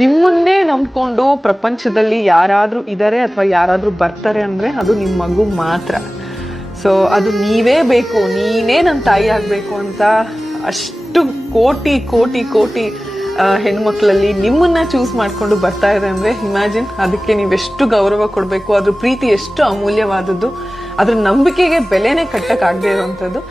ನಿಮ್ಮನ್ನೇ ನಂಬ್ಕೊಂಡು ಪ್ರಪಂಚದಲ್ಲಿ ಯಾರಾದ್ರೂ ಇದ್ದಾರೆ ಅಥವಾ ಯಾರಾದ್ರೂ ಬರ್ತಾರೆ ಅಂದ್ರೆ ಅದು ನಿಮ್ಮ ಮಗು ಮಾತ್ರ. ಸೊ ಅದು ನೀವೇ ಬೇಕು, ನೀನೇ ನನ್ನ ತಾಯಿ ಆಗ್ಬೇಕು ಅಂತ ಅಷ್ಟು ಕೋಟಿ ಕೋಟಿ ಕೋಟಿ ಹೆಣ್ಮಕ್ಳಲ್ಲಿ ನಿಮ್ಮನ್ನ ಚೂಸ್ ಮಾಡ್ಕೊಂಡು ಬರ್ತಾ ಇದೆ ಅಂದ್ರೆ ಇಮ್ಯಾಜಿನ್, ಅದಕ್ಕೆ ನೀವೆಷ್ಟು ಗೌರವ ಕೊಡ್ಬೇಕು, ಅದ್ರ ಪ್ರೀತಿ ಎಷ್ಟು ಅಮೂಲ್ಯವಾದದ್ದು, ಅದ್ರ ನಂಬಿಕೆಗೆ ಬೆಲೆನೇ ಕಟ್ಟಕ್ ಆಗದೆ ಇರೋಂಥದ್ದು.